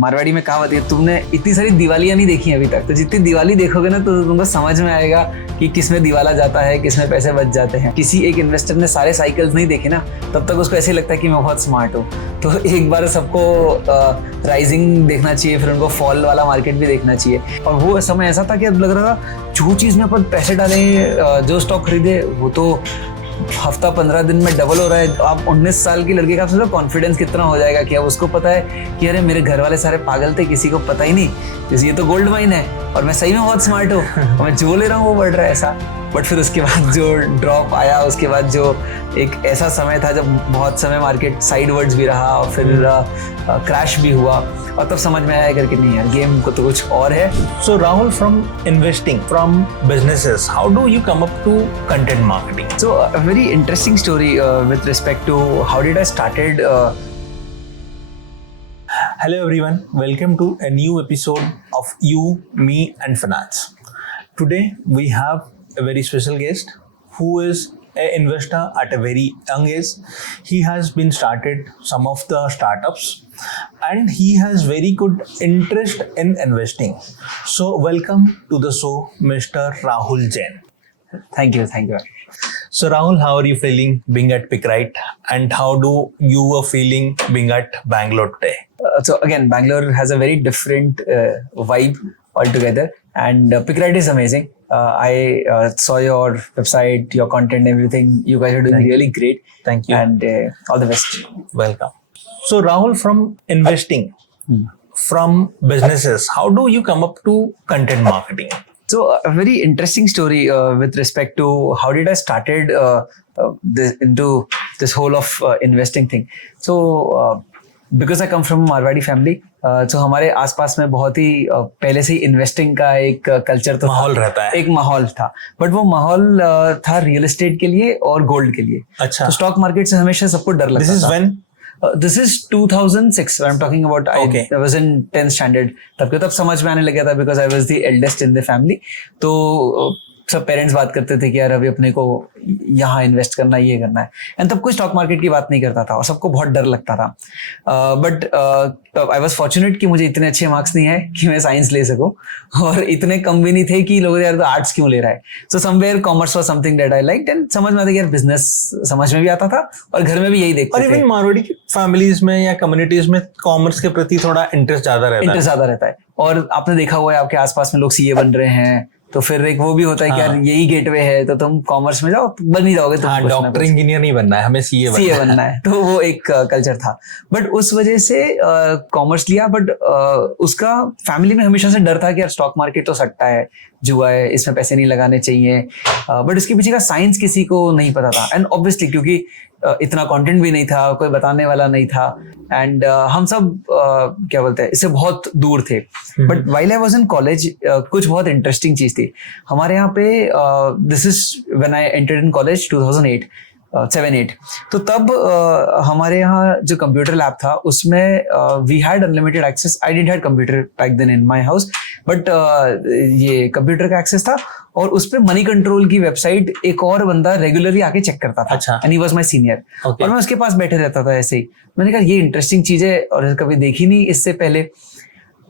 मारवाड़ी में कहावत है, तुमने इतनी सारी दिवालियां नहीं देखी अभी तक, तो जितनी दिवाली देखोगे ना तो तुमको समझ में आएगा कि किसमें दिवाला जाता है, किसमें पैसे बच जाते हैं। किसी एक इन्वेस्टर ने सारे साइकिल्स नहीं देखे ना, तब तक उसको ऐसे लगता है कि मैं बहुत स्मार्ट हूँ। तो एक बार सबको राइजिंग देखना चाहिए, फिर उनको फॉल वाला मार्केट भी देखना चाहिए। और वो समय ऐसा था कि अब लग रहा था जो चीज़ में अपन पैसे डालें, जो स्टॉक खरीदे वो तो हफ्ता 15 दिन में डबल हो रहा है। आप 19 साल की लड़के का सोचो कॉन्फिडेंस कितना हो जाएगा कि अब उसको पता है कि अरे मेरे घर वाले सारे पागल थे, किसी को पता ही नहीं, ये तो गोल्ड माइन है और मैं सही में बहुत स्मार्ट हूँ, मैं जो ले रहा हूँ वो बढ़ रहा है ऐसा। बट फिर उसके बाद जो ड्रॉप आया, उसके बाद जो एक ऐसा समय था जब बहुत समय मार्केट साइडवर्ड्स भी रहा और फिर क्रैश भी हुआ, और तब समझ में आया करके नहीं यार, गेम को तो कुछ और है। So Rahul, from investing, from businesses, how do you come up to content marketing? So a very interesting story with respect to how did I started. Hello everyone, welcome to a new episode of You, Me and Finance. Today we have a very special guest who is an investor at a very young age. He has been started some of the startups and he has very good interest in investing. So welcome to the show, Mr. Rahul Jain. Thank you. So Rahul, how are you feeling being at Pickrite, and how do you are feeling being at Bangalore today? So again, Bangalore has a very different vibe altogether, and Pickrite is amazing. I saw your website, your content, everything. You guys are doing really great. Thank you. And all the best. Welcome. So Rahul, from investing, from businesses, how do you come up to content marketing? So a very interesting story with respect to how did I started into this whole of investing thing. So because I come from Marwadi family, so हमारे आसपास में बहुत ही पहले से ही investing का एक culture तो माहौल रहता है, एक माहौल था, बट वो माहौल था रियल एस्टेट के लिए और गोल्ड के लिए। अच्छा। तो स्टॉक मार्केट से हमेशा सबको डर लगता था। This is when? This is 2006. I'm talking about. Okay. I was in 10th standard. तब समझ में आने लगा था because I was the eldest in the family. तो सब पेरेंट्स बात करते थे कि यार अभी अपने को यहाँ इन्वेस्ट करना है, ये करना है, एंड तब कोई स्टॉक मार्केट की बात नहीं करता था और सबको बहुत डर लगता था। बट आई वाज फॉर्चुनेट कि मुझे इतने अच्छे मार्क्स नहीं है कि मैं साइंस ले सकूं, और इतने कम भी नहीं थे कि लोग यार तो आर्ट्स क्यों ले रहा है। So somewhere commerce was something that I liked, and समझ में आता कि यार बिजनेस समझ में भी आता था और घर में भी यही देखते थे। और इवन मारवाड़ी फैमिलीज में या कम्युनिटीज में कॉमर्स के प्रति थोड़ा इंटरेस्ट ज्यादा रहता है। और आपने देखा हुआ है आपके आसपास में लोग सीए बन रहे हैं, तो फिर एक वो भी होता है कि यार यही गेटवे है, तो तुम कॉमर्स में जाओ, बन ही जाओगे। हाँ, डॉक्टर इंजीनियर नहीं बनना है, हमें सीए बनना है। तो वो एक कल्चर था, बट उस वजह से कॉमर्स लिया। बट उसका फैमिली में हमेशा से डर था कि यार स्टॉक मार्केट तो सट्टा है, जुआ है, इसमें पैसे नहीं लगाने चाहिए। बट इसके पीछे का साइंस किसी को नहीं पता था, एंड ऑब्वियसली क्योंकि इतना कंटेंट भी नहीं था, कोई बताने वाला नहीं था, एंड हम सब क्या बोलते हैं, इससे बहुत दूर थे। But while I was in college, कुछ बहुत इंटरेस्टिंग चीज थी हमारे यहाँ पे। This is when I entered in college 2008 7-8। तो तब हमारे यहाँ जो कंप्यूटर लैब था उसमें we had unlimited access. I didn't had computer back then in my house, but ये कंप्यूटर का एक्सेस था, और उस पे मनी कंट्रोल की वेबसाइट एक और बंदा रेगुलरली आके चेक करता था। अच्छा। And he was my senior, और मैं उसके पास बैठे रहता था ऐसे ही। मैंने कहा ये इंटरेस्टिंग चीज है और कभी देखी नहीं इससे पहले।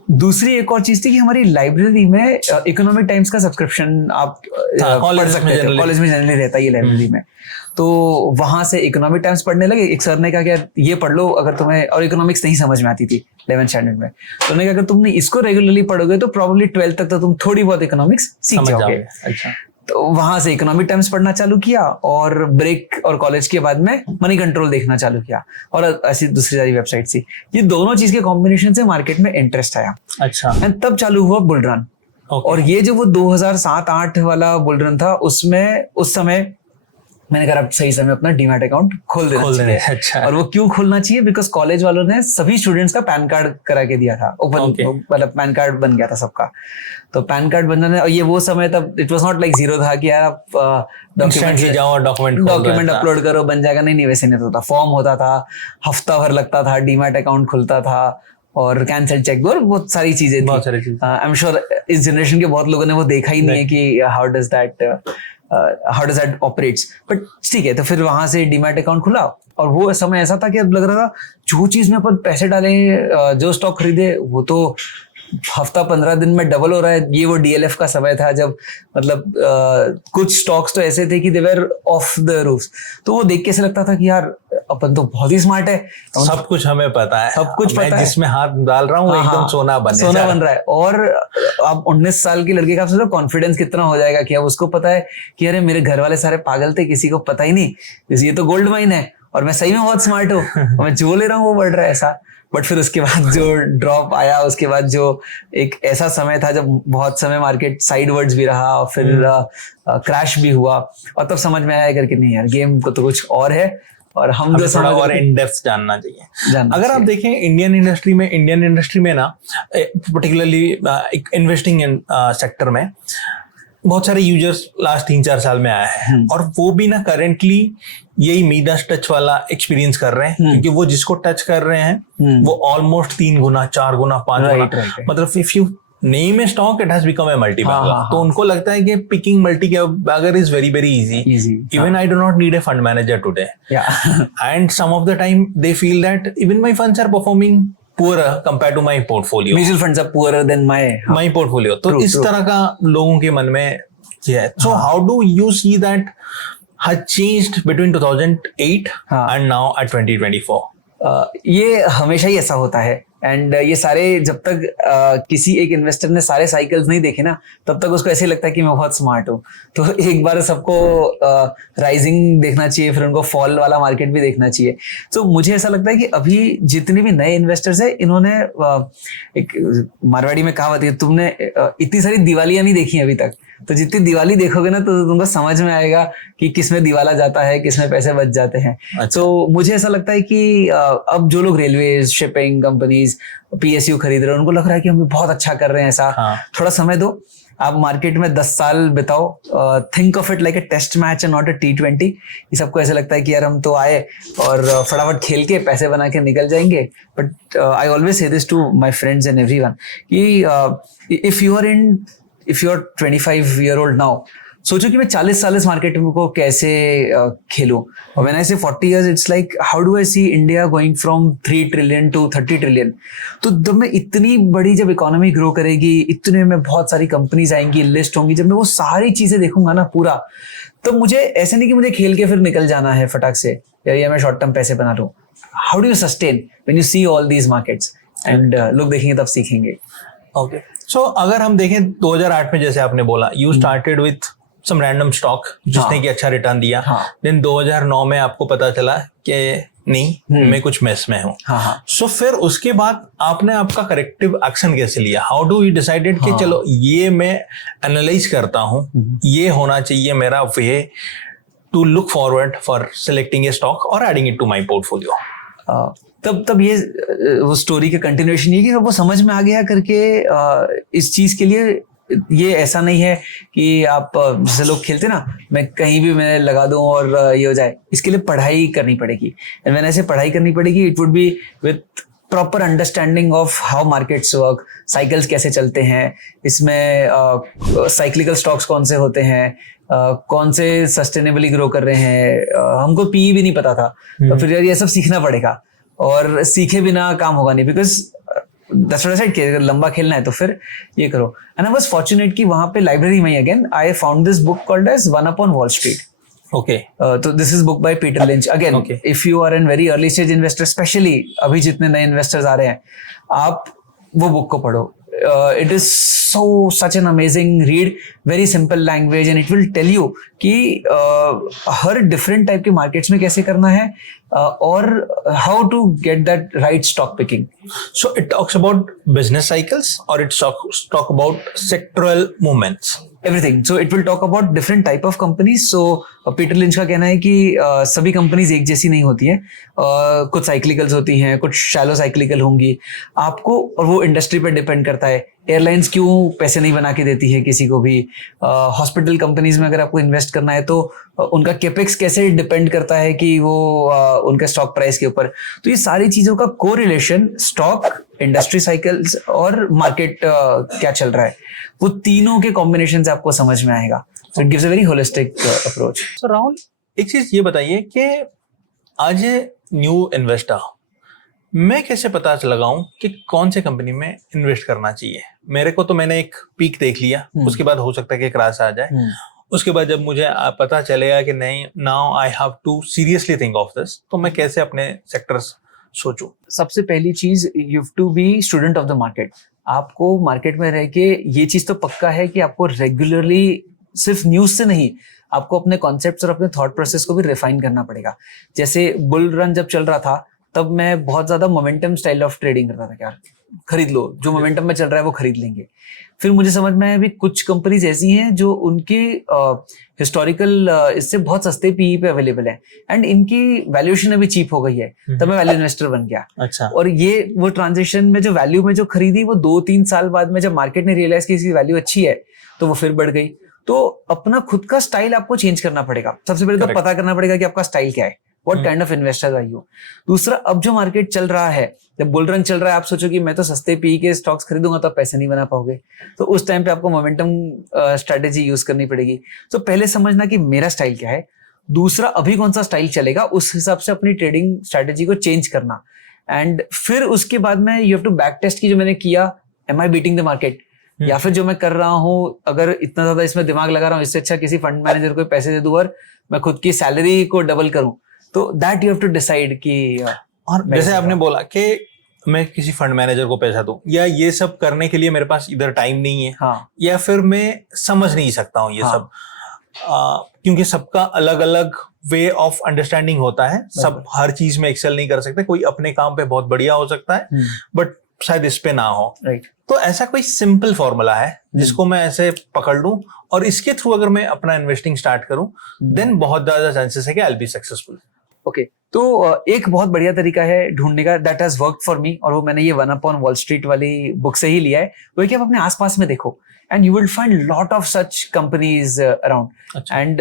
दूसरी एक और चीज थी कि हमारी लाइब्रेरी में इकोनॉमिक टाइम्स का सब्सक्रिप्शन आप पढ़ सकते थे, कॉलेज में जनरली रहता है ये लाइब्रेरी में। तो वहां से इकोनॉमिक टाइम्स पढ़ने लगे। एक सर ने कहा कि यार ये पढ़ लो अगर तुम्हें, और इकोनॉमिक्स नहीं समझ में आती थी 11th स्टैंडर्ड में, तो उन्होंने कहा अगर तुमने इसको रेगुलरली पढ़ोगे तो प्रॉब्ली 12th तक तो तुम थोड़ी बहुत इकोनॉमिक्स सीख जाओगे। अच्छा। तो वहां से इकोनॉमिक टाइम्स पढ़ना चालू किया, और ब्रेक और कॉलेज के बाद में मनी कंट्रोल देखना चालू किया, और ऐसी दूसरी सारी वेबसाइट थी। ये दोनों चीज के कॉम्बिनेशन से मार्केट में इंटरेस्ट आया। अच्छा। एंड तब चालू हुआ बुल रन। और ये जो वो 2007-8 वाला बुल रन था, उसमें उस समय मैंने कहा अब सही समय अपना डीमैट अकाउंट खोल देना चाहिए। अच्छा। और वो क्यों खोलना चाहिए? बिकॉज कॉलेज वालों ने सभी स्टूडेंट्स का पैन कार्ड करा के दिया था, ओपन मतलब पैन कार्ड बन गया था सबका। तो पैन कार्ड बनने, और ये वो समय तब it was not like zero था कि यार आप डॉक्यूमेंट अपलोड करो बन जाएगा। नहीं, वैसे नहीं होता। फॉर्म होता था, हफ्ता भर लगता था, डीमैट अकाउंट खुलता था, और कैंसिल चेक, बहुत सारी चीजें थी। आई एम श्योर इस जनरेशन के बहुत लोगों ने वो देखा ही नहीं है कि how does that operates. But ठीक है, तो फिर वहां से डीमैट अकाउंट खुला, और वो समय ऐसा था कि अब लग रहा था जो चीज में अपन पैसे डाले, जो स्टॉक खरीदे वो तो हफ्ता 15 दिन में डबल हो रहा है। ये वो डीएलएफ का समय था जब मतलब कुछ स्टॉक्स तो ऐसे थे कि दे वर ऑफ द रूफ। तो वो देख के ऐसा लगता था कि यार अपन तो बहुत ही स्मार्ट है, सब कुछ हमें पता है, सब कुछ पता मैं है, जिसमें हाथ डाल रहा हूँ एकदम सोना बन रहा है। और अब 19 साल की लड़के का सोचो कॉन्फिडेंस कितना हो जाएगा कि अब उसको पता है कि अरे मेरे घर वाले सारे पागल थे, किसी को पता ही नहीं, ये तो गोल्ड माइन है और मैं सही में बहुत स्मार्ट हूँ, मैं जो ले रहा हूँ वो बढ़ रहा है ऐसा। बट फिर उसके बाद जो ड्रॉप आया, उसके बाद जो एक ऐसा समय था जब बहुत समय मार्केट साइडवर्ड्स भी रहा और फिर क्रैश भी हुआ, और तब समझ में आया करके नहीं यार गेम को तो कुछ और है और हम जो थोड़ा और इन डेप्थ जानना चाहिए। अगर आप देखें इंडियन इंडस्ट्री में ना पर्टिकुलरली इन्वेस्टिंग सेक्टर में बहुत सारे यूजर्स लास्ट 3-4 साल में आए हैं और वो भी ना करेंटली यही मीडस टच वाला एक्सपीरियंस कर रहे हैं, क्योंकि वो जिसको टच कर रहे हैं वो ऑलमोस्ट 3 गुना 4 गुना 5 गुना, मतलब if you name a stock it has become a multibagger. तो उनको लगता है कि picking multibagger is very very easy. Even I do not need a fund manager today, and some of the time they feel that even my funds are performing poorer compared to my portfolio. Mutual funds are poorer than my portfolio. तो इस तरह का लोगों के मन में है। So how do you see that has changed between 2008 and now at 2024? ये हमेशा ही ऐसा होता है। एंड ये सारे जब तक किसी एक इन्वेस्टर ने सारे साइकिल्स नहीं देखे ना, तब तक उसको ऐसे लगता है कि मैं बहुत स्मार्ट हूँ। तो एक बार सबको राइजिंग देखना चाहिए, फिर उनको फॉल वाला मार्केट भी देखना चाहिए। तो मुझे ऐसा लगता है कि अभी जितने भी नए इन्वेस्टर्स हैं, इन्होंने एक मारवाड़ी में कहावत है, तुमने इतनी सारी दिवालियां नहीं देखी अभी तक, तो जितनी दिवाली देखोगे ना तो तुमको समझ में आएगा कि किसमें दिवाला जाता है, किसमें पैसे बच जाते हैं। तो मुझे ऐसा लगता है कि अब जो लोग रेलवे, शिपिंग कंपनीज, पीएसयू खरीद रहे हैं, उनको लग रहा है कि हम बहुत अच्छा कर रहे हैं ऐसा। थोड़ा समय दो, आप मार्केट में 10 साल बिताओ, think of it like a test match and not a T20। ये सबको ऐसा लगता है कि यार हम तो आए और फटाफट खेल के पैसे बना के निकल जाएंगे। But I always say this to my friends and everyone कि if you are 25-year-old now, सोचो कि मैं 40 साल इस मार्केट को कैसे खेलूं। और when I say 40 years, it's like how do I see India going from 3 trillion to 30 trillion। तो जब मैं इतनी बड़ी जब इकोनॉमी ग्रो करेगी, इतने में बहुत सारी कंपनीज आएंगी, लिस्ट होंगी, जब मैं वो सारी चीजें देखूंगा ना पूरा, तो मुझे ऐसे नहीं कि मुझे खेल के फिर निकल जाना है फटाक से या मैं शॉर्ट टर्म पैसे बना लूं। How do you sustain when you see all these markets? And लोग देखेंगे तब सीखेंगे। ओके, सो अगर हम देखें 2008 में, जैसे आपने बोला, you started with some random stock जिसने की अच्छा रिटर्न दिया। देन 2009 में आपको पता चला कि नहीं, मैं कुछ मेस में हूँ। सो फिर उसके बाद आपने आपका करेक्टिव एक्शन कैसे लिया? हाउ डू यू डिसाइडेड कि चलो ये मैं एनालाइज करता हूँ, ये होना चाहिए मेरा way to look forward for selecting a stock और adding it to my portfolio? तब ये वो स्टोरी का कंटिन्यूएशन ये कि वो समझ में आ गया करके इस चीज के लिए ये ऐसा नहीं है कि आप जैसे लोग खेलते ना, मैं कहीं भी मैं लगा दूं और ये हो जाए। इसके लिए पढ़ाई करनी पड़ेगी, एंड व्हेन ऐसे पढ़ाई करनी पड़ेगी, it would be with proper understanding of how markets work, cycles कैसे चलते हैं, इसमें साइक्लिकल स्टॉक्स कौन से होते हैं, कौन से सस्टेनेबली ग्रो कर रहे हैं। हमको पीई भी नहीं पता था, तो फिर यार ये सब सीखना पड़ेगा, और सीखे बिना काम होगा नहीं। Because that's what I said कि अगर लंबा खेलना है तो फिर ये करो। एंड आई वाज फॉर्चुनेट कि वहां पे लाइब्रेरी में again I found this book called as one upon Wall Street. Okay, तो this is book by Peter Lynch. Again if you are an very early stage investor, specially अभी जितने नए investors आ रहे हैं, आप वो बुक को पढ़ो। It is such an amazing read, very simple language, and it will tell you कि हर different type के markets में कैसे करना है, और how to get that right stock picking. So it talks about business cycles, or it talk about sectoral movements? Everything. So it will talk about different type of companies. So Peter lynch का कहना है कि सभी companies एक जैसी नहीं होती हैं, कुछ साइक्लिकल्स होती हैं, कुछ शैलो साइक्लिकल होंगी आपको, और वो इंडस्ट्री पर डिपेंड करता है। एयरलाइंस क्यों पैसे नहीं बना के देती है किसी को भी, हॉस्पिटल कंपनीज में अगर आपको इन्वेस्ट करना है तो उनका कैपेक्स कैसे डिपेंड करता है कि वो उनके स्टॉक प्राइस के ऊपर। तो ये सारी चीजों का कोरिलेशन स्टॉक, इंडस्ट्री साइकिल्स और मार्केट क्या चल रहा है, वो तीनों के कॉम्बिनेशन से आपको समझ में आएगा। So it gives a very holistic approach. So Rahul, एक चीज ये बताइए कि आज ए न्यू इन्वेस्टर, मैं कैसे पता लगाऊं कि कौन से कंपनी में इन्वेस्ट करना चाहिए? मेरे को तो मैंने एक पीक देख लिया, उसके बाद हो सकता है कि क्रैश आ जाए। उसके बाद जब मुझे पता चलेगा कि नहीं, now I have to seriously think of this, तो मैं कैसे अपने सेक्टर्स सोचूं? सबसे पहली चीज, you have to be student of the market. आपको मार्केट में रह के ये चीज तो पक्का है कि आपको रेगुलरली सिर्फ न्यूज से नहीं, आपको अपने कॉन्सेप्ट्स और अपने थॉट प्रोसेस को भी रिफाइन करना पड़ेगा। जैसे बुल रन जब चल रहा था तब मैं बहुत ज्यादा मोमेंटम स्टाइल ऑफ ट्रेडिंग करता था, क्या खरीद लो, जो मोमेंटम में चल रहा है वो खरीद लेंगे। फिर मुझे समझ में आया भी कुछ कंपनीज ऐसी हैं जो उनके हिस्टोरिकल इससे बहुत सस्ते पीई पे अवेलेबल है एंड इनकी वैल्यूएशन अभी चीप हो गई है, तब मैं वैल्यू इन्वेस्टर बन गया। अच्छा। और ये वो ट्रांजेक्शन में जो वैल्यू में जो खरीदी, वो 2-3 साल बाद में जब मार्केट ने रियलाइज की इसकी वैल्यू अच्छी है तो वो फिर बढ़ गई। तो अपना खुद का स्टाइल आपको चेंज करना पड़ेगा। सबसे पहले तो पता करना पड़ेगा कि आपका स्टाइल क्या है, what kind of investor are you. दूसरा, अब जो मार्केट चल रहा है, जब बुल रन चल रहा है, आप सोचो कि मैं तो सस्ते पी के स्टॉक्स खरीदूंगा तो आप पैसे नहीं बना पाओगे, तो उस टाइम पे आपको मोमेंटम स्ट्रेटेजी यूज करनी पड़ेगी। तो पहले समझना कि मेरा स्टाइल क्या है। दूसरा, अभी कौन सा स्टाइल चलेगा, उस हिसाब से अपनी ट्रेडिंग स्ट्रेटेजी को चेंज करना। एंड फिर उसके बाद में you have to back test की, जो मैंने किया, am I beating the market, या फिर जो मैं कर रहा हूँ, अगर इतना ज्यादा इसमें दिमाग लगा रहा हूँ, इससे अच्छा किसी फंड मैनेजर को पैसे दे दूं और मैं खुद की सैलरी को डबल करूं। तो that you have to decide कि और जैसे आपने बोला कि मैं किसी फंड मैनेजर को पैसा दूं, या ये सब करने के लिए मेरे पास इधर टाइम नहीं है, हाँ, या फिर मैं समझ नहीं सकता हूँ ये सब, क्योंकि सबका अलग अलग वे ऑफ अंडरस्टैंडिंग होता है। सब हर चीज में एक्सेल नहीं कर सकते। कोई अपने काम पे बहुत बढ़िया हो सकता है बट शायद इस पे ना हो। राइट। तो ऐसा कोई सिंपल फॉर्मूला है जिसको मैं ऐसे पकड़ लूं और इसके थ्रू अगर मैं अपना इन्वेस्टिंग स्टार्ट करूं, देन बहुत ज्यादा चांसेस है कि I will be successful. Okay, तो एक बहुत बढ़िया तरीका है ढूंढने का, that has worked for me, और वो मैंने ये वन अपॉन वॉल स्ट्रीट वाली बुक से ही लिया है। वो कि आप अपने आसपास में देखो and you will find lot of such companies around. And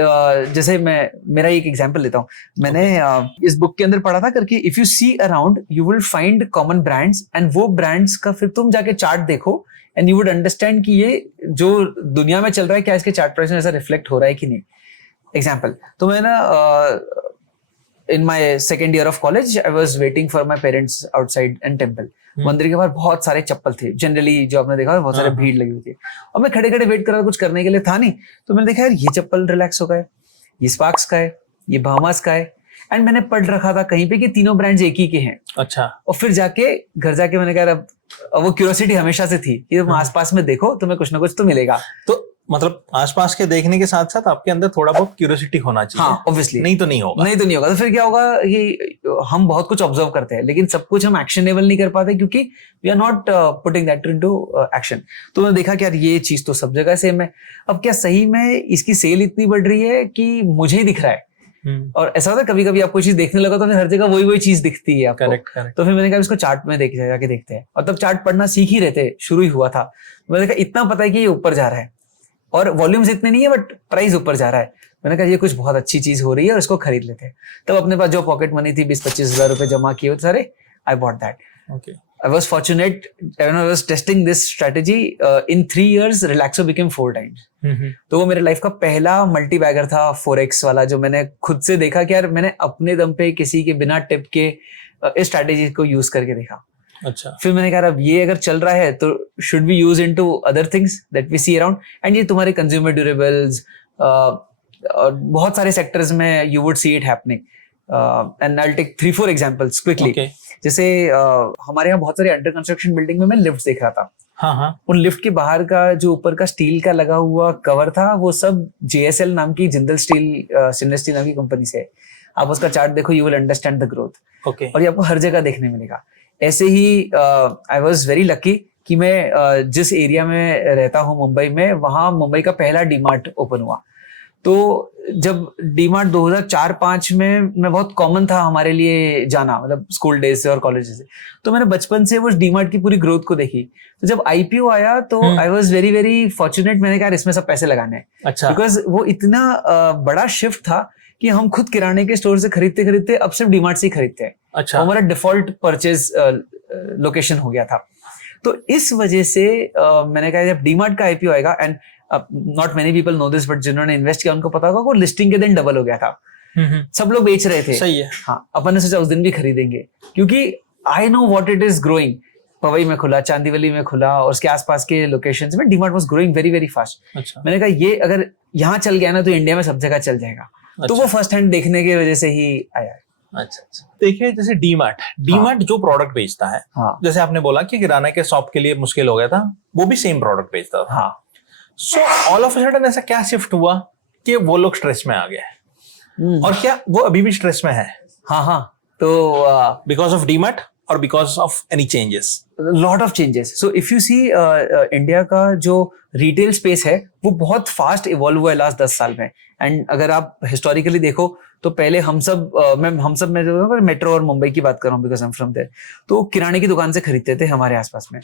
जैसे मैं मेरा एक एग्जांपल लेता हूँ, मैंने इस बुक के अंदर पढ़ा था करके, if you see around you will find common brands, and वो ब्रांड्स का फिर तुम जाके चार्ट देखो एंड यू वुड अंडरस्टैंड कि ये जो दुनिया में चल रहा है क्या इसके चार्ट प्राइस में ऐसा रिफ्लेक्ट हो रहा है कि नहीं। एग्जाम्पल, तो मैं ना in my second year of college, I was waiting for my parents outside an temple. मंदिर के बाहर बहुत सारे चप्पल थे, जनरली जो आपने देखा बहुत सारे भीड़ लगी हुई थी, और मैं खड़े खड़े वेट कर रहा था, कुछ करने के लिए था नहीं। तो मैंने देखा यार ये चप्पल रिलैक्स का है, ये स्पार्क्स का है, ये बाहमास का है, एंड मैंने पढ़ रखा था कहीं पे कि तीनों ब्रांड्स एक ही के हैं। अच्छा। और फिर जाके घर जाके मैंने कहा अब वो क्यूरियोसिटी हमेशा से थी कि तुम आसपास में देखो, तुम्हें कुछ ना कुछ तो मिलेगा। तो मतलब आसपास के देखने के साथ साथ आपके अंदर थोड़ा बहुत क्यूरियोसिटी होना चाहिए। हाँ, ऑब्वियसली, नहीं तो नहीं होगा। तो फिर क्या होगा कि हम बहुत कुछ ऑब्जर्व करते हैं लेकिन सब कुछ हम एक्शनेबल नहीं कर पाते क्योंकि we are not putting that into action. तो मैंने देखा कि यार ये चीज तो सब जगह सेम है। अब क्या सही में इसकी सेल इतनी बढ़ रही है कि मुझे ही दिख रहा है? और ऐसा होता है कभी कभी आप कोई चीज देखने लगा तो फिर हर जगह वही चीज दिखती है आपको। करेक्ट। तो फिर मैंने कहा इसको चार्ट में जाके देखते हैं, और तब चार्ट पढ़ना सीख ही रहे थे, शुरू ही हुआ था। मैंने कहा इतना पता है कि ये ऊपर जा रहा है और वॉल्यूम्स इतने नहीं है बट प्राइस ऊपर जा रहा है। मैंने कहा ये कुछ बहुत अच्छी चीज हो रही है और इसको खरीद लेते हैं। तब अपने पास जो पॉकेट मनी थी 20-25 हजार रुपए जमा किए थे सारे, I bought that. Okay, I was fortunate when I was testing this strategy. In 3 years, Relaxo became 4 times. तो वो मेरे लाइफ का पहला मल्टी बैगर था 4x वाला, जो मैंने खुद से देखा कि यार मैंने अपने दम पे किसी के बिना टिप के इस स्ट्रेटेजी को यूज करके देखा। अच्छा। फिर मैंने कहा अब ये अगर चल रहा है तो should be use into other things that we see around. And ये तुम्हारे कंज्यूमर ड्यूरेबल्स और बहुत सारे सेक्टर्स में you would see it happening. And I will take 3-4 examples quickly. जैसे हमारे यहाँ बहुत सारे अंडर कंस्ट्रक्शन बिल्डिंग में मैं लिफ्ट देख रहा था। हाँ। उन लिफ्ट के बाहर का जो ऊपर का स्टील का लगा हुआ कवर था वो सब JSL नाम की, जिंदल स्टेनलेस स्टील नाम की कंपनी से है। आप उसका चार्ट देखो, you will understand the growth. Okay. और ये आपको हर जगह देखने मिलेगा। ऐसे ही आई वाज वेरी लकी कि मैं जिस एरिया में रहता हूँ मुंबई में, वहां मुंबई का पहला डीमार्ट ओपन हुआ। तो जब डीमार्ट 2004-05 में मैं बहुत कॉमन था हमारे लिए जाना, मतलब स्कूल डेज से और कॉलेज से। तो मैंने बचपन से वो डीमार्ट की पूरी ग्रोथ को देखी। तो जब IPO आया तो I was very very fortunate. मैंने कहा इसमें सब पैसे लगाने हैं। अच्छा। बिकॉज वो इतना बड़ा शिफ्ट था कि हम खुद किराने के स्टोर से खरीदते खरीदते अब सिर्फ डीमार्ट से ही खरीदते हैं। अच्छा। हमारा डिफॉल्ट परचेज लोकेशन हो गया था। तो इस वजह से मैंने कहा जब डीमार्ट का IPO आएगा, and not many people know this but जिन्होंने इन्वेस्ट किया उनको पता होगा वो लिस्टिंग के दिन डबल हो गया था। सब लोग बेच रहे थे। सही है। हाँ, अपन ने सोचा उस दिन भी खरीदेंगे, क्योंकि I know what it is growing. Powai में खुला, चांदीवली में खुला, और उसके आसपास के लोकेशंस में DMart was growing very very fast. अच्छा। मैंने कहा ये अगर यहाँ चल गया ना तो इंडिया में सब जगह चल जाएगा। तो वो फर्स्ट हैंड देखने की वजह से ही आया है। अच्छा। देखिए जैसे डीमार्ट जो प्रोडक्ट बेचता है, हाँ। जैसे आपने बोला कि किराना के शॉप के लिए मुश्किल हो गया था, वो भी सेम प्रोडक्ट बेचता था। हाँ। So all of a sudden ऐसा क्या शिफ्ट हुआ कि वो लोग स्ट्रेस में आ गए, और क्या वो अभी भी स्ट्रेस में है? हाँ। तो बिकॉज ऑफ डीमार्ट और because of any changes? Lot of changes. So if you see India का जो रिटेल स्पेस है वो बहुत फास्ट इवॉल्व हुआ है लास्ट 10 साल में। एंड अगर आप हिस्टोरिकली देखो तो पहले हम सब मैं जो मेट्रो और मुंबई की बात कर रहा हूँ, because I am from there, तो किराने की दुकान से खरीदते थे हमारे आसपास में।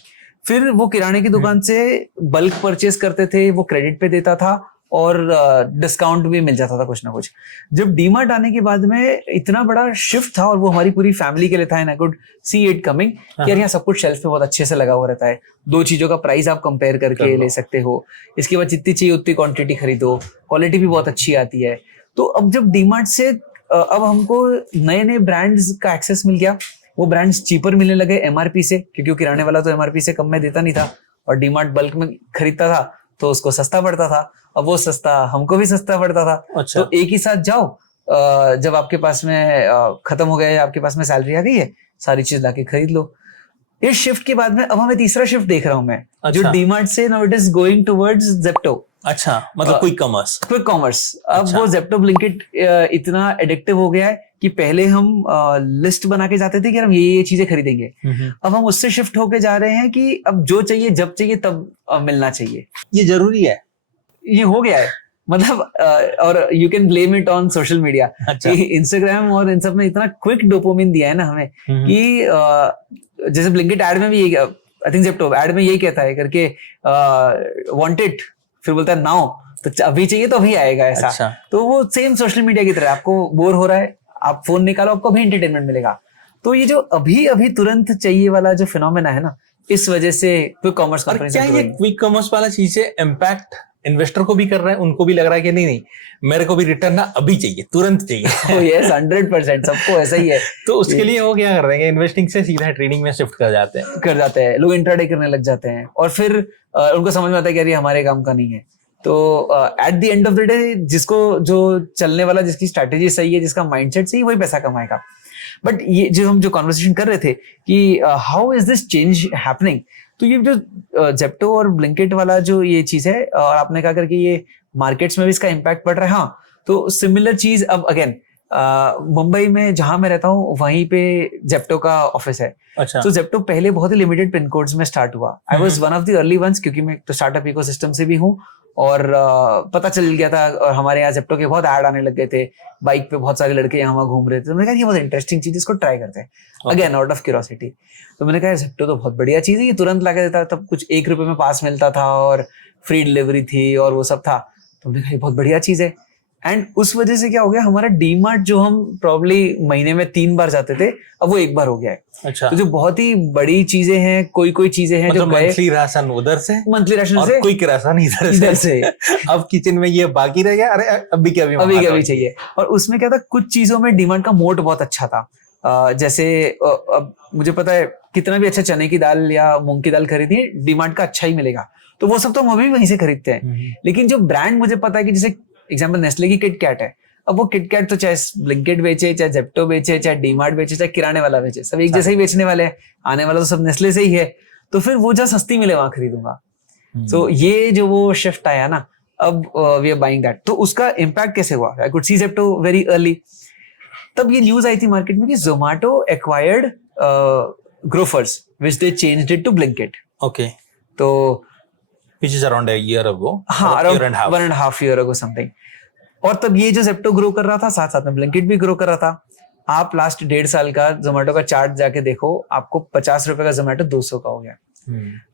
फिर वो किराने की दुकान से बल्क परचेस करते थे, वो क्रेडिट पे देता था और डिस्काउंट भी मिल जाता था कुछ ना कुछ। जब डीमार्ट आने के बाद में इतना बड़ा शिफ्ट था, और वो हमारी पूरी फैमिली के लिए था, and I could see it coming कि यार यहाँ सब कुछ शेल्फ पे बहुत अच्छे से लगा हुआ रहता है। 2 चीजों का प्राइस आप कंपेयर करके ले सकते हो। इसके बाद जितनी चाहिए उतनी क्वांटिटी खरीदो, क्वालिटी भी बहुत अच्छी आती है। तो अब जब डीमार्ट से अब हमको नए नए ब्रांड्स का एक्सेस मिल गया, वो ब्रांड्स चीपर मिलने लगे एमआरपी से, क्योंकि वो किराने वाला तो एमआरपी से कम में देता नहीं था, और डीमार्ट बल्क में खरीदता था तो उसको सस्ता पड़ता था। अब वो सस्ता हमको भी सस्ता पड़ता था। अच्छा। तो एक ही साथ जाओ, जब आपके पास में खत्म हो गया या आपके पास में सैलरी आ गई है, सारी चीज लाके खरीद लो। इस शिफ्ट के बाद में अब हमें तीसरा शिफ्ट देख रहा हूं मैं। अच्छा। जो डीमार्ट से now it is going towards Zepto. अच्छा, मतलब क्विक कॉमर्स। अब अच्छा। वो जेप्टो ब्लिंकिट इतना एडिक्टिव हो गया है कि पहले हम लिस्ट बना के जाते थे कि हम ये चीजें खरीदेंगे। अब हम उससे शिफ्ट होके जा रहे हैं कि अब जो चाहिए जब चाहिए तब मिलना चाहिए। ये जरूरी है, ये हो गया है। मतलब और you can blame it on social media. अच्छा। इंस्टाग्राम और इन सब में इतना क्विक डोपामिन दिया है ना हमें कि जैसे ब्लिंकिट एड में भी यही, आई थिंक जेप्टो एड में यही कहता है करके, वांटेड, फिर बोलता है नाउ, तो अभी चाहिए तो अभी आएगा ऐसा। अच्छा। तो वो सेम सोशल मीडिया की तरह, आपको बोर हो रहा है, आप फोन निकालो, आपको अभी एंटरटेनमेंट मिलेगा। तो ये जो अभी अभी तुरंत चाहिए वाला जो फिनोमेना है ना, इस वजह से क्विक कॉमर्स कंपनी। क्या ये क्विक कॉमर्स वाला चीज है इम्पैक्ट इन्वेस्टर को भी कर रहा है? उनको भी लग रहा है कि नहीं मेरे को भी रिटर्न ना अभी चाहिए, तुरंत चाहिए? यस, 100% सबको ऐसा ही है। तो उसके लिए वो क्या कर रहे हैं, इन्वेस्टिंग से सीधा ट्रेडिंग में शिफ्ट कर जाते हैं लोग इंट्राडे करने लग जाते हैं, और फिर उनको समझ में आता है कि यार ये हमारे काम का नहीं है। तो at the end of the day जिसको जो चलने वाला, जिसकी स्ट्रैटेजी सही है, जिसका माइंडसेट सही, वही पैसा कमाएगा। बट ये जो हम कॉन्वर्सेशन कर रहे थे कि how is this change happening, तो ये जो जेप्टो और ब्लिंकिट वाला जो ये चीज है, और आपने कहा करके ये मार्केट्स में भी इसका इम्पैक्ट पड़ रहा है। हाँ, तो सिमिलर चीज अब अगेन मुंबई में जहां मैं रहता हूँ वहीं पे जेप्टो का ऑफिस है। अच्छा। तो जेप्टो पहले बहुत ही लिमिटेड पिन कोड्स में स्टार्ट हुआ। I was one of the early ones, क्योंकि मैं तो स्टार्टअप इकोसिस्टम से भी हूँ, और पता चल गया था, और हमारे यहाँ जेप्टो के बहुत ऐड आने लग गए थे, बाइक पे बहुत सारे लड़के यहाँ घूम रहे थे। तो मैंने कहा ये बहुत इंटरेस्टिंग चीज, इसको ट्राई करते हैं, अगेन आउट ऑफ क्यूरियोसिटी। तो मैंने कहा जेप्टो तो बहुत बढ़िया चीज है, ये तुरंत ला के देता है, तब कुछ 1 रुपए में पास मिलता था और फ्री डिलीवरी थी और वो सब था। तो मैंने कहा ये बहुत बढ़िया चीज है। एंड उस वजह से क्या हो गया, हमारा डीमार्ट जो हम प्रॉब्ली महीने में 3 बार जाते थे, अब वो 1 बार हो गया है। अच्छा। तो जो बहुत ही बड़ी चीजें हैं, कोई चीजें हैं मतलब जो मंथली राशन उधर से, मंथली राशन और से, क्विक राशन इधर से। अब किचन में ये बाकी रह गया, अरे अभी क्या अभी चाहिए। और उसमें क्या था, कुछ चीजों में डिमांड का मोड बहुत अच्छा था। जैसे अब मुझे पता है कितना भी अच्छा चने की दाल या मूंग की दाल खरीदिए, डिमांड का अच्छा ही मिलेगा, तो वो सब तो हम अभी वहीं से खरीदते हैं। लेकिन जो ब्रांड मुझे पता है कि जैसे एग्जाम्पल नेस्ले की किटकैट है, अब वो किटकैट तो चाहे ब्लिंकिट बेचे, चाहे जेप्टो बेचे, चाहे डीमार्ट बेचे, चाहे किराने वाला बेचे, सब एक जैसे ही बेचने वाले हैं, आने वाला तो सब नेस्ले से ही है। तो फिर वो जहाँ सस्ती मिले वहां खरीदूंगा। तो ये जो वो शिफ्ट आया ना, अब वी आर बाइंग दैट। तो उसका इम्पैक्ट कैसे हुआ, I could see Zepto very early. तब ये न्यूज आई थी मार्केट में कि Zomato acquired Grofers which they changed it to Blinkit. Okay. तो which is around a year ago, हाँ, year and half. 1.5 year ago something। और तब ये जो जेप्टो ग्रो कर रहा था, साथ साथ में ब्लिंकिट भी ग्रो कर रहा था। आप लास्ट 1.5 साल का जोमेटो का चार्ट जाके देखो, आपको 50 रुपए का जोमेटो 200 का हो गया,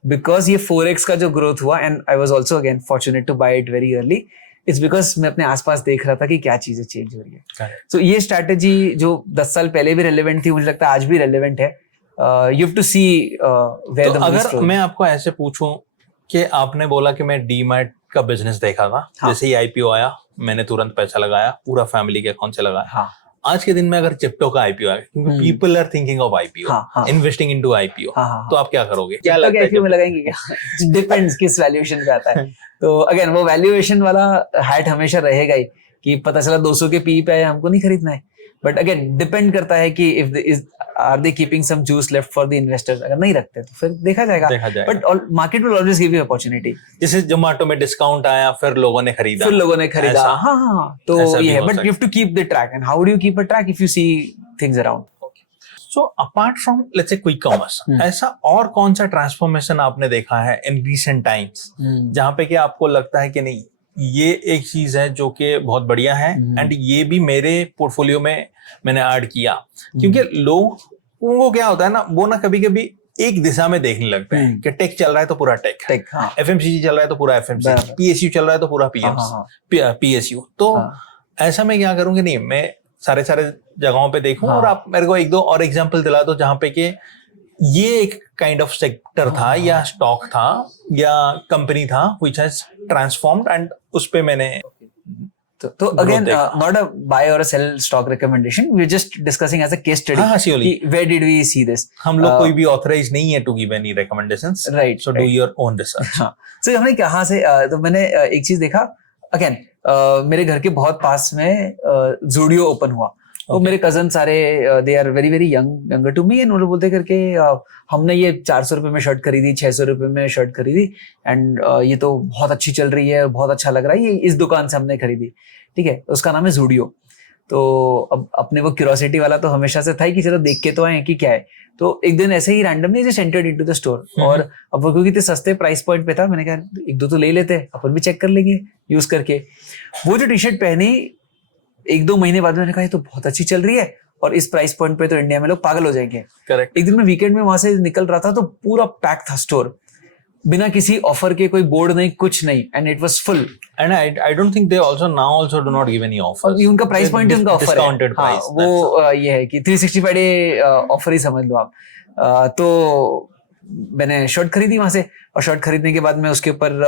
बिकॉज ये 4x का जो ग्रोथ हुआ। And I was also again fortunate to buy it very early. It's because मैं अपने आसपास देख रहा था कि क्या चीजें चेंज हो रही है। सो ये स्ट्रैटेजी जो 10 साल पहले भी रेलेवेंट थी, मुझे लगता है आज भी रेलेवेंट है। You have to see where the. अगर मैं आपको ऐसे पूछूं कि आपने बोला कि मैं डीमार्ट का बिजनेस देखा था। हाँ। जैसे ही आईपीओ आया मैंने तुरंत पैसा लगाया, पूरा फैमिली के अकाउंट से लगाया। हाँ आज के दिन में अगर जेप्टो का आईपीओ आएगा, क्योंकि people are thinking of IPO, हाँ। इन्वेस्टिंग इनटू आईपीओ, हाँ। तो आप क्या करोगे? क्या जेप्टो लगता के है आईपीओ में लगाएंगे क्या? डिपेंड्स किस वैल्यूएशन पे आता है। तो अगेन वो वैल्यूएशन वाला हैट हमेशा रहेगा ही कि पता चला 200 के पी पे आया, हमको नहीं खरीदना है। बट अगेन डिपेंड करता है कि if are they keeping some juice left for the investors. अगर नहीं रखते तो फिर देखा जाएगा। But market will always give you opportunity. जैसे जोमेटो में डिस्काउंट आया, फिर लोगों ने खरीदा, हाँ तो ये है। But you have to keep the track, and how do you keep a track if you see things around. So apart from let's say quick commerce, ऐसा और कौन सा ट्रांसफॉर्मेशन आपने देखा है इन रीसेंट टाइम्स जहां पे कि आपको लगता है कि नहीं ये एक चीज है जो कि बहुत बढ़िया है एंड ये भी मेरे पोर्टफोलियो में मैंने ऐड किया? क्योंकि लोगों को क्या होता है ना, वो ना कभी कभी एक दिशा में देखने लगते हैं कि टेक चल रहा है तो पूरा टेक, हाँ। एफएमसीजी चल रहा है तो पूरा एफएमसीजी, पीएसयू चल रहा है तो पूरा पीएसयू। तो ऐसा मैं क्या करूंगी, नहीं मैं सारे जगहों पे देखूं। और आप मेरे को एक दो और एग्जांपल दिला दो जहां पे कि ये एक काइंड ऑफ सेक्टर था या स्टॉक था या कंपनी था व्हिच हैज ट्रांसफॉर्म्ड एंड उस पे मैंने तो अगेन नॉट अ बाय और a sell stock recommendation, we are just discussing as a case study कि where did we see this. हम लोग कोई भी ऑथराइज नहीं है to give any recommendations, right? So do your own research. So हमने कहां से तो मैंने एक चीज देखा अगेन, मेरे घर के बहुत पास में ज़ूडियो ओपन हुआ। तो मेरे कजन सारे they are very very younger to me, and उन्होंने बोलते करके हमने ये 400 रुपए में शर्ट खरीदी, 600 रुपए में शर्ट खरीदी, एंड ये तो बहुत अच्छी चल रही है, बहुत अच्छा लग रहा है, ये इस दुकान से हमने खरीदी। ठीक है, उसका नाम है ज़ूडियो। तो अब अपने वो क्यूरियोसिटी वाला तो हमेशा से था ही कि चलो देख के तो आए कि क्या है। तो एक दिन ऐसे ही randomly just entered into the store, और अब वो क्योंकि इतने सस्ते प्राइस पॉइंट पे था, मैंने कहा एक दो तो ले लेते हैं, अपन भी चेक कर लेंगे यूज करके। वो जो टी शर्ट पहनी, एक दो महीने बाद मैंने कहा ये तो बहुत अच्छी चल रही है, और इस प्राइस पॉइंट पे तो इंडिया में लोग पागल हो जाएंगे। करेक्ट। एक दिन मैं वीकेंड में वहां से निकल रहा था तो पूरा पैक था स्टोर, बिना किसी ऑफर के, कोई बोर्ड नहीं, कुछ नहीं, and it was full. And I don't think they also now also do not give any offer. उनका प्राइस पॉइंट, उनका ऑफर है, डिस्काउंटेड प्राइस। वो ये है कि 365 डे ऑफर ही समझ लो आप। तो मैंने शर्ट खरीदी वहां से, और शर्ट खरीदने के बाद मैं उसके ऊपर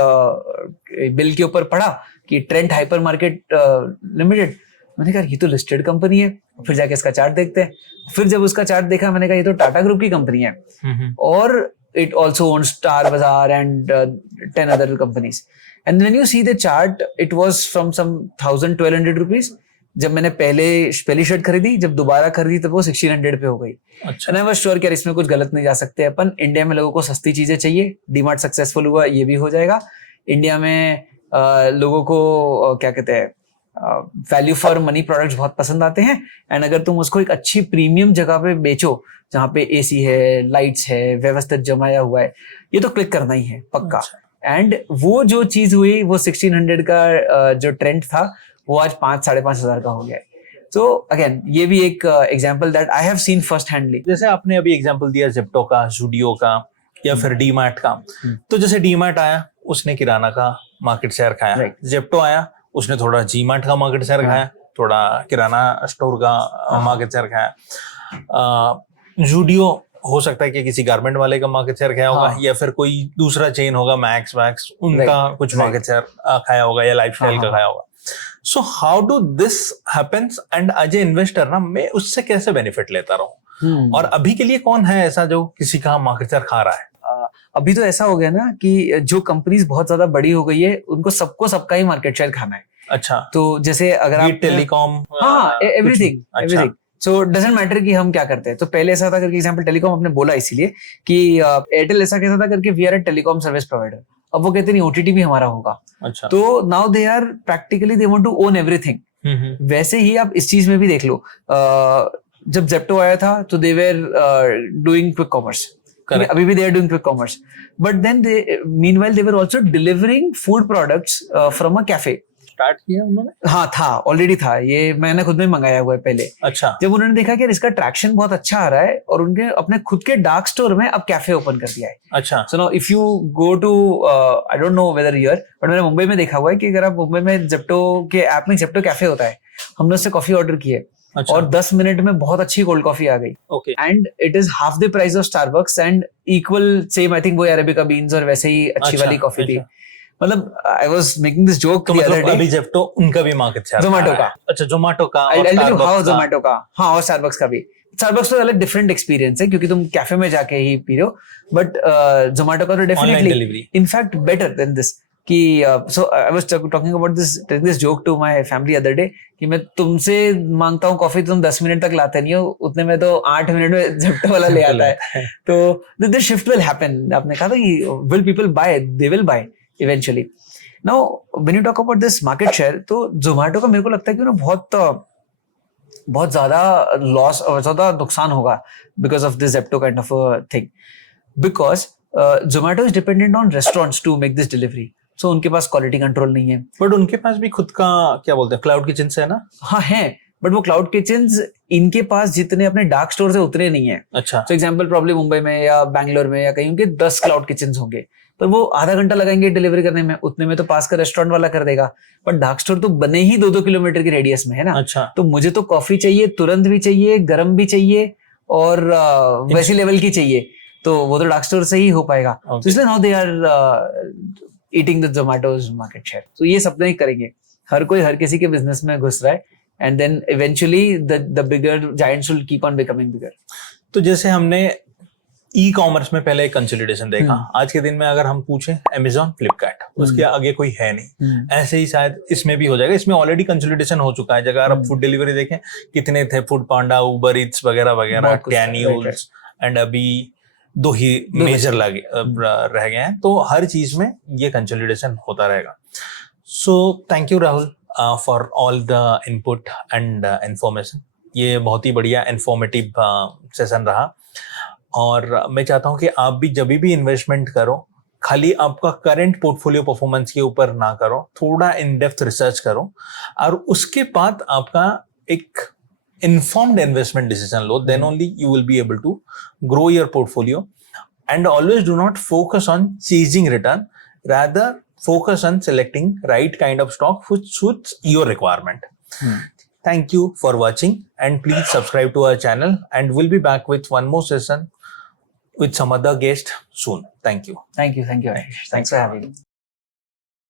बिल के ऊपर पढ़ा कि ट्रेंट हाइपर मार्केट लिमिटेड। मैंने कहा ये तो लिस्टेड कंपनी है, फिर जाके इसका चार्ट देखते हैं। फिर जब उसका चार्ट देखा, मैंने कहा ये तो टाटा ग्रुप की कंपनी है, और it also owns Star Bazaar and 10 other companies. And when you see the chart, it was from some 1,000-1,200 rupees. जब मैंने पहली शर्ट खरीदी, जब दोबारा खरीदी तब वो 1,600 पे हो गई। अच्छा। And I was sure कि यार इसमें कुछ गलत नहीं जा सकते अपन। इंडिया में लोगों को सस्ती चीजें चाहिए, डीमार्ट सक्सेसफुल हुआ, ये भी हो जाएगा। इंडिया में लोगों को क्या कहते हैं, वैल्यू फॉर मनी प्रोडक्ट्स बहुत पसंद आते हैं, एंड अगर तुम उसको एक अच्छी प्रीमियम जगह पे बेचो जहाँ पे एसी है, लाइट्स है, व्यवस्थित जमाया हुआ है, ये तो क्लिक करना ही है पक्का। एंड वो जो चीज हुई, वो 1,600 का जो ट्रेंड था, वो आज 5,000-5,500 का हो गया है। So again, ये भी एक example that I have seen first handly. जैसे आपने अभी एग्जांपल दिया जेप्टो का, ज़ूडियो का, या फिर डीमार्ट का। तो जैसे डीमार्ट आया, उसने किराना का मार्केट शेयर खाया, जेप्टो आया, उसने थोड़ा जीमार्ट का मार्केट शेयर खाया, थोड़ा किराना स्टोर का मार्केट शेयर खाया। ज़ूडियो हो सकता है कि किसी गारमेंट वाले का मार्केट शेयर खाया होगा, या फिर कोई दूसरा चेन होगा, मैक्स उनका कुछ मार्केट शेयर खाया होगा, या लाइफस्टाइल का खाया होगा। So how do this happens, and as a investor ना मैं उससे कैसे बेनिफिट लेता रहूं? और अभी के लिए कौन है ऐसा जो किसी का मार्केट शेयर खा रहा है? अभी तो ऐसा हो गया ना कि जो कंपनीज बहुत ज्यादा बड़ी हो गई है, उनको सबका ही मार्केट शेयर खाना है। अच्छा। तो जैसे अगर आप telecom, everything, so doesn't matter कि हम क्या करते हैं। तो पहले ऐसा था करके, एग्जांपल टेलीकॉम आपने बोला इसीलिए कि एयरटेल ऐसा कहता था करके we are a telecom service provider. अब वो कहते नहीं, ओटीटी भी हमारा होगा। अच्छा। तो now they are practically they want to own everything. वैसे ही आप इस चीज में भी देख लो, जब जेप्टो आया था तो they were doing quick commerce, अभी भी they are doing quick commerce, but then they meanwhile they were also delivering food products from a cafe. Start किया उन्होंने? हाँ, था, ऑलरेडी था, ये मैंने खुद में मंगाया हुआ है पहले। अच्छा। जब उन्होंने देखा कि इसका ट्रैक्शन बहुत अच्छा आ रहा है, और उनके अपने खुद के डार्क स्टोर में अब कैफे ओपन कर दिया है। अच्छा। So now if you go to, I don't know whether here, but मैंने मुंबई में देखा हुआ है कि अगर आप मुंबई में जेप्टो के ऐप में जेप्टो कैफे होता है, हमने उससे कॉफी ऑर्डर की है। अच्छा। और 10 मिनट में बहुत अच्छी कोल्ड कॉफी आ गई। Okay. And it is half the price of Starbucks, and equal same, I think वो अरेबिका बीन्स और वैसे ही अच्छी वाली कॉफी थी। मतलब I was making this joke तो द अदर मतलब डे. अभी जेप्टो उनका भी मार्केट शेयर Zomato का. अच्छा जोमेटो का और I'll tell you how Starbucks का. Zomato का, हाँ, और Starbucks का भी. Starbucks तो अलग डिफरेंट एक्सपीरियंस है क्योंकि तुम कैफे में जाके ही पी रहे हो, बट Zomato का तो online definitely delivery. In fact better than this. कि so I was talking about this joke to my family other day कि मैं तुमसे मांगता हूँ कॉफी, तुम 10 मिनट तक लाते नहीं हो, उतने में तो 8 मिनट में झपटे वाला ले आता है. तो दिस शिफ्ट विल हैपन. आपने कहा था कि will people buy, they will buy eventually. Now when you talk about this market share, तो जोमेटो का मेरे को लगता है कि बहुत ज्यादा लॉस और ज्यादा नुकसान होगा because of this Zepto kind of thing. Because Zomato is dependent on restaurants to make this delivery. So उनके पास क्वालिटी कंट्रोल नहीं है. बट उनके पास भी खुद का क्या बोलते हैं क्लाउड किचन है ना. हाँ है, बट वो क्लाउड किचन इनके पास जितने अपने डार्क स्टोर है उतने नहीं है. अच्छा. फॉर एग्जाम्पल प्रॉब्लम मुंबई में या बैंगलोर में या कहीं उनके 10 क्लाउड किचन होंगे, पर वो आधा घंटा लगाएंगे डिलीवरी करने में, उतने में तो पास का रेस्टोरेंट वाला कर देगा. बट डार्क स्टोर तो बने ही 2-2 किलोमीटर की रेडियस में है ना. अच्छा. तो मुझे तो कॉफी चाहिए, तुरंत भी चाहिए, गर्म भी चाहिए और वैसी लेवल की चाहिए, तो वो तो डार्क स्टोर से ही हो पाएगा. तो इसलिए now they are eating the Zomato's market share. तो ये सब नहीं करेंगे. हर कोई हर किसी के बिजनेस में घुस रहा है, and then eventually the bigger giants will keep on becoming bigger. तो जैसे हमने ई कॉमर्स में पहले एक कंसोलिडेशन देखा, आज के दिन में अगर हम पूछें Amazon, फ्लिपकार्ट, उसके आगे कोई है नहीं. ऐसे ही शायद इसमें भी हो जाएगा. इसमें ऑलरेडी कंसोलिडेशन हो चुका है. अगर आप फूड डिलीवरी देखें कितने थे, फूड पांडा, उबर ईट्स वगैरह वगैरह, कैन्यूल्स, एंड अभी 2 ही मेजर रह गए हैं. तो हर चीज में ये कंसोलिडेशन होता रहेगा. So thank you Rahul for all the input and information. ये बहुत ही बढ़िया इंफॉर्मेटिव सेशन रहा, और मैं चाहता हूं कि आप भी जब भी इन्वेस्टमेंट करो, खाली आपका करंट पोर्टफोलियो परफॉर्मेंस के ऊपर ना करो, थोड़ा इन डेप्थ रिसर्च करो, और उसके बाद आपका एक informed investment decision low. Then only you will be able to grow your portfolio. And always do not focus on chasing return, rather focus on selecting right kind of stock which suits your requirement. Thank you for watching, and please subscribe to our channel, and we'll be back with one more session with some other guest soon. Thank you. Thank you. Thanks for having me.